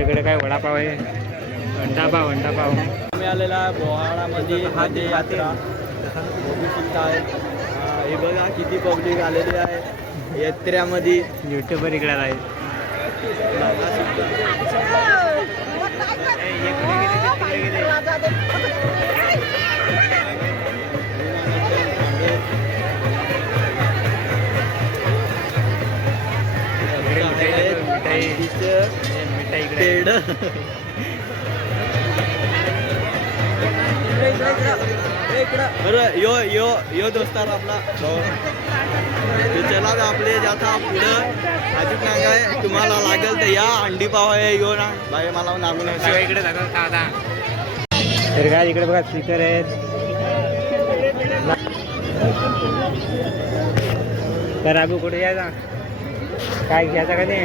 इकडे काय वडापाव आहे, अंडापाव आम्ही आलेला बोहाळामध्ये मध्ये यात्रा बघू शकता आहे. हे बघा किती पब्लिक आलेली आहे यात्रेमध्ये. युट्यूबर इकडे आहे. बरं यो यो यो दोस्तार आपला चला आपले जाता पुढं अजून काय तुम्हाला लागेल तर या. अंडी पाव आहे यो ना बाई मला नागून इकडे आता तर काय इकडे बघा स्पीकर आहेत. तर आबू कुठे यायचा काय घ्यायचा का नाही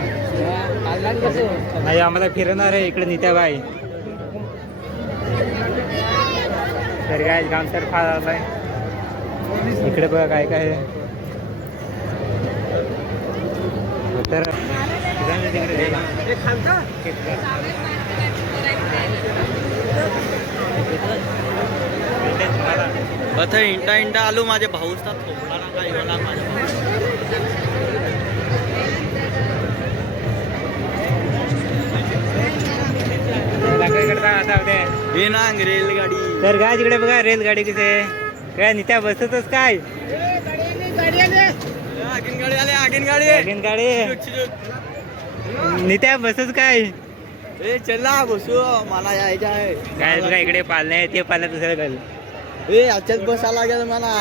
आम्हाला फिरणार आहे इकडे नित्या बाई. तर काय काम तर फार आलाय इकडे बघा काय काय आहे. तर आता इंटा आलो माझे भाऊच तर थोपला ना काय होणार माझ्या हे ना रेलगाडी. तर काय तिकडे बघा रेलगाडी किती काय नित्या बसतच काय आगीन गाडी नित्या बसच काय ए चला बसू मला यायचं आहे. काय बघा इकडे पालणे आहे ते पालण्यात दुसरं काय ए याच्यात बसायला लागेल मला.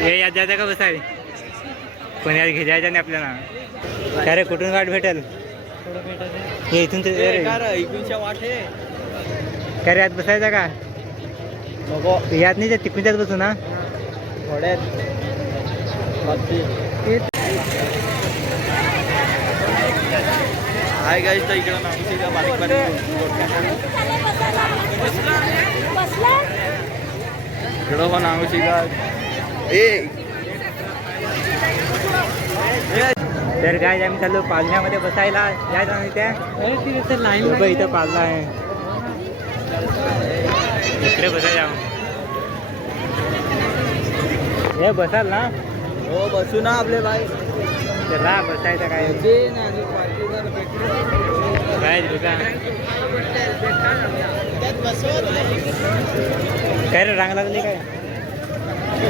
हे यात जायचं का बसाय पण यात घ्यायचं नाही आपल्याला. काय रे कुठून गाठ भेटेल हे इथून इकडच्या वाटे काय रे यात बसायचा का नको यात नाही तिकडून त्यात बसू ना थोड्यात. हाय गाईस तर इकडं नागूची का बारीक इकडं पण नागूची का ए. तर काय आम्ही चाललो पालण्यामध्ये बसायला यायचं नाही त्या लाईन इथं पालना आहे इकडे बसायला हे बसाल ना. हो बसू ना आपले भाई. चला बसायचं काय काय तुझा काय रे रांग लागली काय.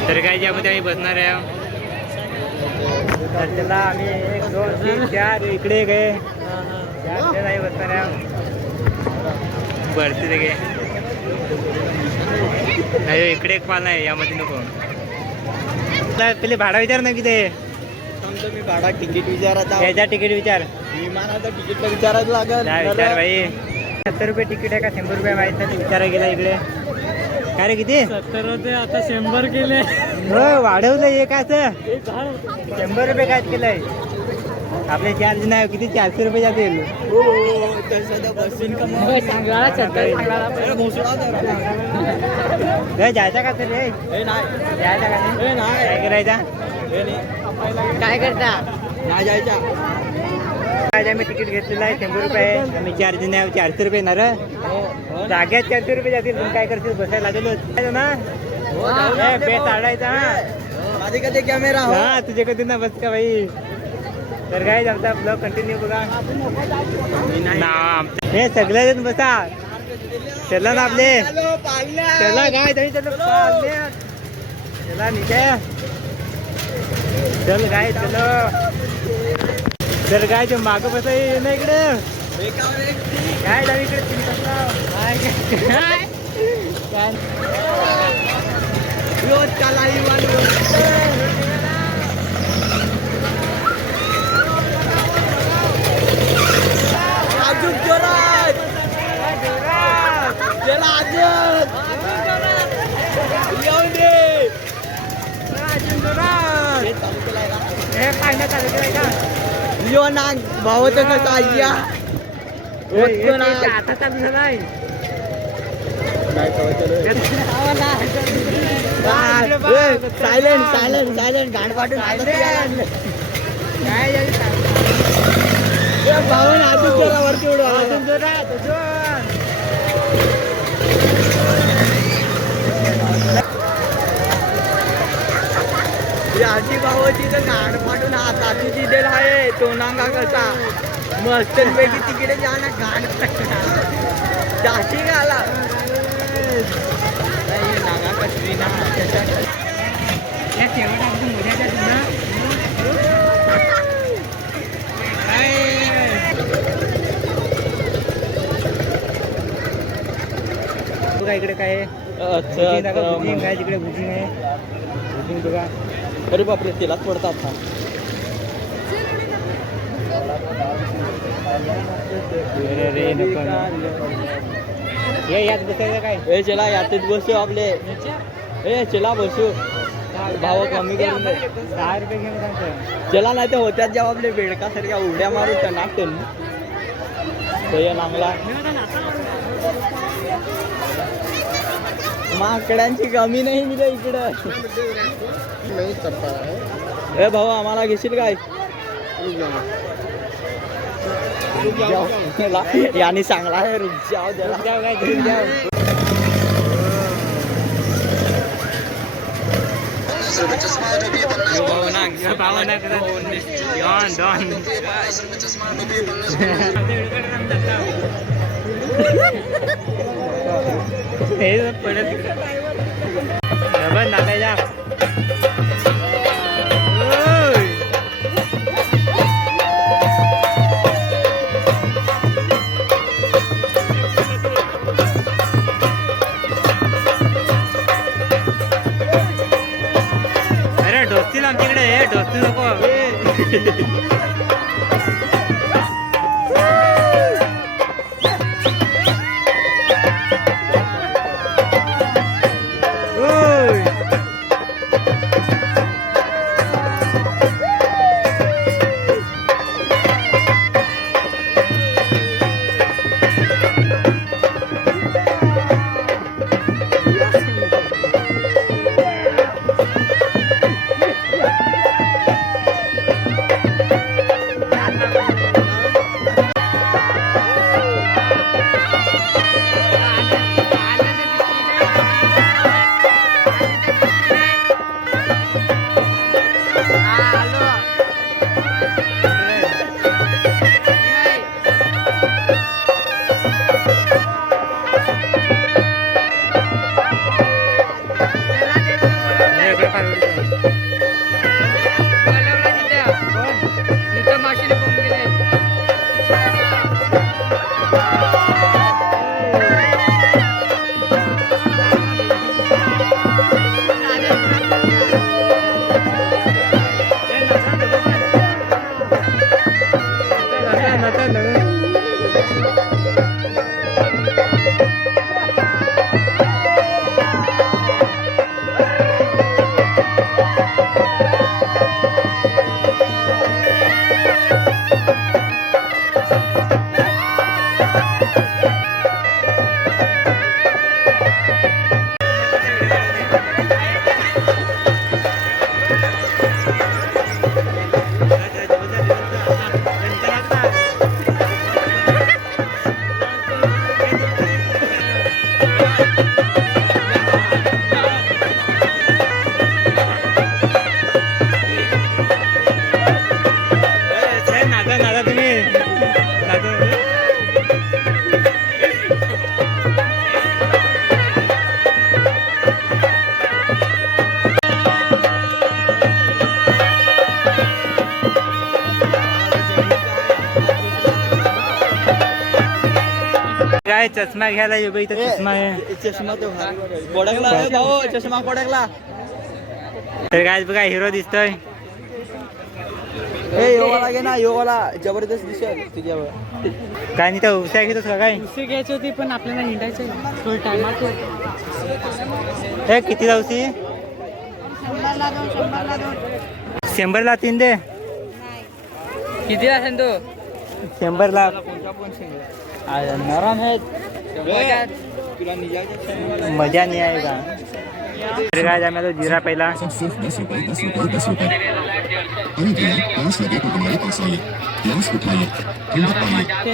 तर काय ज्यामध्ये आम्ही बसणार आहे तर त्याला आम्ही 1 2 3 4 इकडे गे नाही बसणार आहे भरती गे नाही इकडे एक पाल आहे यामध्ये नको. पहिले भाडा विचार ना किती मी भाडा तिकीट विचारत याचा तिकीट विचार विमानाचं तिकीट तर विचारायला लागेल. विचार भाई 70 रुपये तिकीट आहे का 100 रुपये माहित नाही विचारा गेला इकडे. काय रे किती 70 होते आता 100 केले. हो वाढवलं एक असं 100 रुपये काय केलंय आपले चार्ज नाही किती 400 रुपये जातील. जायचा का तर जायचा का नाही काय करायचा काय करता नाही जायचा. आज आम्ही तिकीट घेतलेलं आहे 100 रुपये आम्ही चार्ज नाही 400 रुपये येणार जाग्यात 400 रुपये जातील पण काय करतील बसायला लागेल ना बेट आडायचा माझे कधी कॅमेरा हा तुझे कधी ना बस का भाई. तर काय आमचा ब्लॉग कंटिन्यू बघा हे सगळं बसा चला ना आपले चला काय तरी चला निघे चल काय चलो. तर काय ते मागं बसा ना इकडे काय डावी इकडे हे पाण्यात चालू केलाय का यो ना भावाचं कसं आय्या आता चालू झालाय सायलेंट सायलेंट सायलेंट गाड पाठून भावन अजून जरा वरती याची भावाची तर गाड पाठून हाताची दिलेला आहे तोनांगा कसा मस्तपैकी तिकडे जा ना गाड चाची घाला नागा कसली ना बघा इकडे काय आहे बुकिंग काय तिकडे बुकिंग आहे बुकिंग बघा. अरे बापरे तेलाच पडतात ना अरे नको यात बसायचं काय ए चला यातच बसू आपले ए चला बसू भाव कमी करून दे 10 रुपये घेऊन सांगतो चला नाही तर होत्यात जेव्हा आपले बेडकासारख्या उड्या मारून टनाटन नांगला माकड्यांची कमी नाही मिळेल इकडं ए भाऊ आम्हाला घेशील काय याने चांगला आहे रुक जाओ जरा काय घेऊन जाऊ हे पडत नाकायला अरे ढोसतील आमच्याकडे हे ढोसती नको काय चष्मा घ्यायला ये इथं चष्मा आहे चष्मा तो कोडकला भाऊ चष्मा कोडकला तर काय बघा हिरो दिसतोय ए योगाला घे ना योगाला जबरदस्त दिसेल तुझ्यावर काय नाही तर उस्या घेतोस का काय उसे घ्यायची होती पण आपल्याला हिंडायचं थोडं टायमात हे किती जाऊसी 100ला 3 दे किती असेल तो 100ला नरम आहेत तुला निघायचं मजा नाही आहे का तर काय आम्ही तो जिरा पहिला ₹5, ₹10. Eingehen, Auswahl der Personalpass. Glasverteilt. 100 Euro.